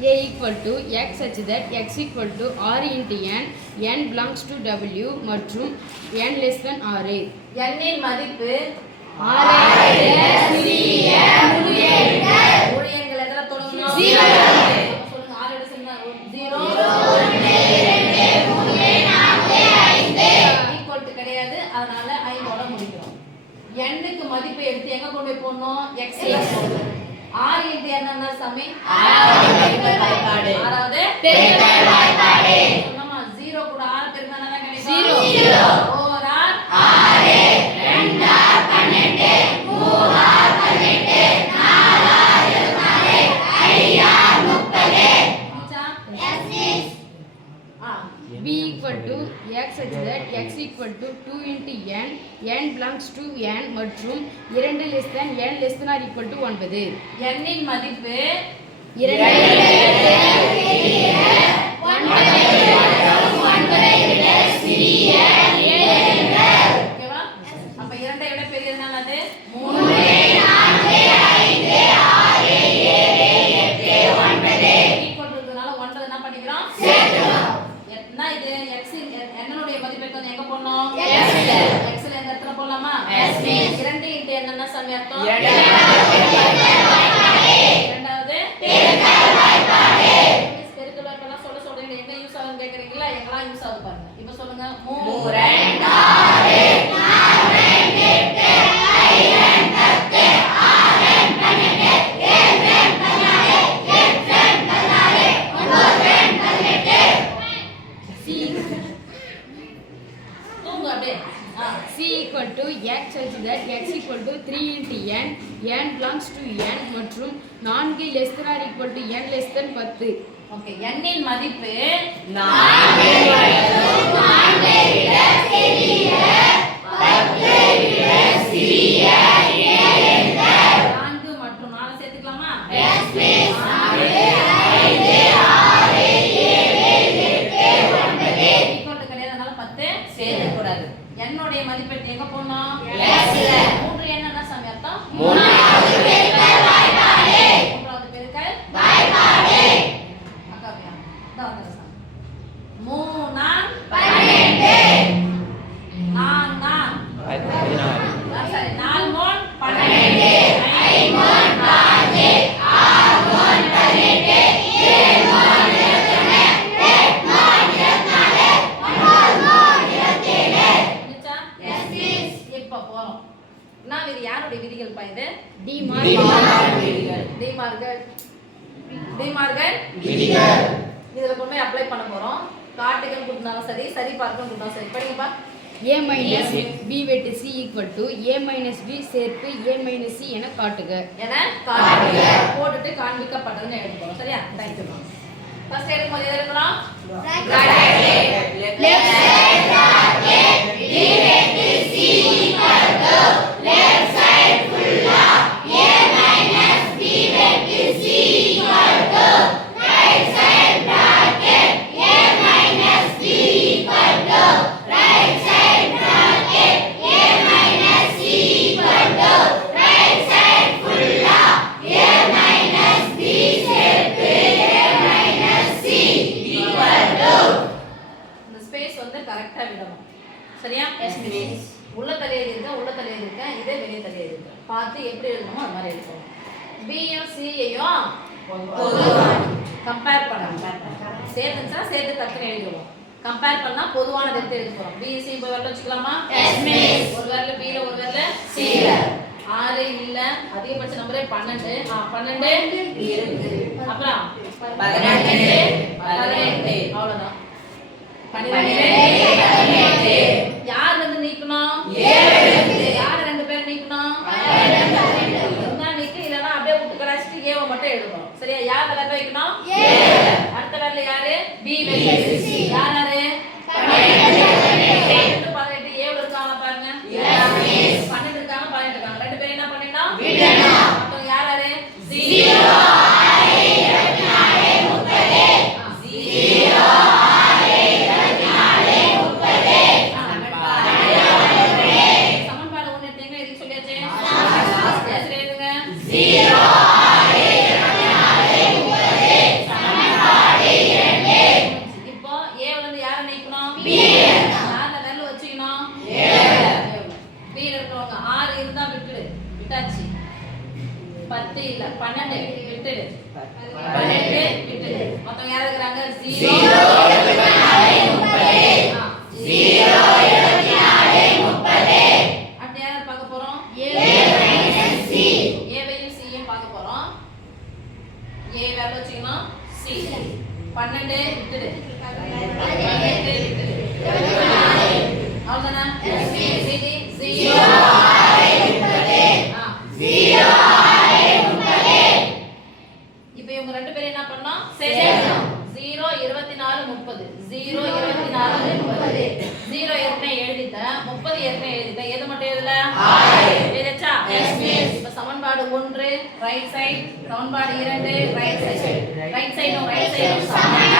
A equal to x such that x equal to r into n belongs to w மற்றும் n less than r. n இன் மதிப்பு r சிறிய முழு எண்கள் எதுல தொடங்கணும்? 0 சொல்லுங்க. r எடு சொன்னா 0 ஈக்குவல் டு கிடையாது. அதனால 5 ஓட முடிக்கிறோம். n க்கு மதிப்பை எடுத்து எங்க கொண்டு போய் போடணும்? x ல போடணும். r into n என்ன சமி? ஆறாவது பெருக்கல் வாய்ப்பாடு. சொன்னோமா 0 கூட r பெருக்கினா என்ன கிடைக்கும்? 0 4r 6 2r 12 3r 18 4r 24 5r 30 b equal to x such that x equal to 2 into n belongs to n மற்றும் 2 less than n less than or equal to 9. n இன் மதிப்பு 2 ஓகேவா? அப்ப 2 ஐ விட பெரியது என்னது? 3 ஈக்குவல் இருக்கிறதுனால 9 என்ன பண்ணிக்கிறோம்? சேர்த்துறோம். என்ன இது? x n னுடைய மதிப்பை வந்து எங்க போடணும்? x ல எந்த இடத்துல போடலாமா? 2 into n என்ன சமி அர்த்தம்? இரண்டாவது பெருக்கல் வாய்ப்பாடு. பெருக்கல் வாய்ப்பாடு சொல்றீங்க. எங்க யூஸ் ஆகும்னு கேக்குறீங்களா? எங்கலாம் யூஸ் ஆகுது பாருங்க. இப்போ சொல்லுங்க. 3 2 6 4 8 5 10 6 12 7 14 c equal to x such that x equal to 3 into n belongs to n மற்றும் 4 less than or equal to n less than 10. Okay n இன் மதிப்பு 4 விட பெரிய 10 விட சிறிய 4 மற்றும் 4 சேர்த்துக்கலாமா? yes miss 4 5 6 7 8 9 ஈக்குவல் டு கிடையாது. அதனால 10 சேர்க்க கூடாது. n உடைய மதிப்பு எடுத்து எங்க போடணும்? yes ல 3 n என்ன சமம் அர்த்தம்? மூணாவது பெருக்கல் வாய்ப்பாடு. மூன்றாவது பெருக்கல் வாய்ப்பாடு. அக்காவியா தான் வந்துருச்சு. 3 4 12 4 சரி 4 3 12 5 3 6 6 18 7 yes miss இப்ப போறோம். நான் இது யாருடைய விதிகள் பா இது? d மார்கன் இதுல கொண்டு போய் அப்ளை பண்ண போறோம். காட்டுகள் கொடுத்தாலும் சரி, சரி பார்க்கணும் கொடுத்தாலும் சரி. படிங்கப்பா. a minus b வெட்டு c equal to a minus b சேர்த்து a minus c என காட்டுக. என காட்டுக. போட்டுட்டு காண்பிக்கப்பட்டதுன்னு எழுத போறோம். சரியா? Thank you. ஃபர்ஸ்ட் எடுக்கும்போது எது எழுதுறோம்? left side bracket b வெட்டு c equal to left side full a minus b வெட்டு c equal to right side bracket a minus b equal to right side bracket a minus c equal to right side full a minus b சேர்த்து a minus c equal to இந்த space வந்து கரெக்ட்டா விடணும். சரியா? yes miss உள்ள தலையெழுதி இருக்க இதே வெளிய தலையெழுதி இருக்கு. பார்த்து எப்படி எழுதணுமோ அது மாதிரி எழுதணும். b யும் c யையும் பொதுவா கம்பேர் பண்ணணும். சேர்த்துச்சா சேர்த்து டக்குன்னு எழுதிடுவோம். கம்பேர் பண்ணா பொதுவானது எடுத்து எழுத போறோம். b c போய் வரல வச்சுக்கலாமா? yes miss ஒரு வரல b ல ஒரு வரல c ல 6 இல்ல அதிகபட்ச நம்பரே 12 12 இருக்கு. அப்புறம் 18 அவ்வளவுதான். 12 யார் வந்து நீக்கணும்? 7 யார் ரெண்டு பேர் நீக்கணும்? இருந்தா நீக்கு இல்லனா அப்படியே விட்டு கலாச்சிட்டு ஏவ மட்டும் எழுதணும். சரியா? யார் விரல வைக்கணும்? அடுத்த விரல யாரு? b வைக்கணும். யார் யாரு? 12 18 ஏவல இருக்காங்க பாருங்க. 12 இருக்காங்க 18 இருக்காங்க. ரெண்டு பேரும் என்ன பண்ணிடணும்? அப்ப யார் யாரு? 0 சமன்பாடு 1 எடுத்தீங்கன்னா இதுக்கு சொல்லியாச்சு. சரி எழுதுங்க. 0 6 24 30 2 விட்டுடு. மொத்தம் யார் இருக்கிறாங்க? 0 0 24 30 ஆ. 0 24 30 அடுத்து யாரை பார்க்க போறோம்? A minus C ஏவையும் சியும் பார்க்க போறோம். ஏ வேலை வச்சுக்கணும், சி 12 விட்டுடு. 18 விட்டுடு. அவ்வளவுதானா? மீதி 0 ஆ. 0 இப்போ இவங்க ரெண்டு பேரும் என்ன பண்ணோம்? சேர்க்கணும். 0 24 30 0 24 30 0 ஏற்கனவே எழுதிட்டேன், 30 ஏற்கனவே எழுதிட்டேன். எது மட்டும் எழுதல? எழுதிச்சா? இப்போ சமன்பாடு 1 ரைட் சைடு, சமன்பாடு 2 ரைட் சைடு. ரைட் சைடும் ரைட் சைடும் சமம்.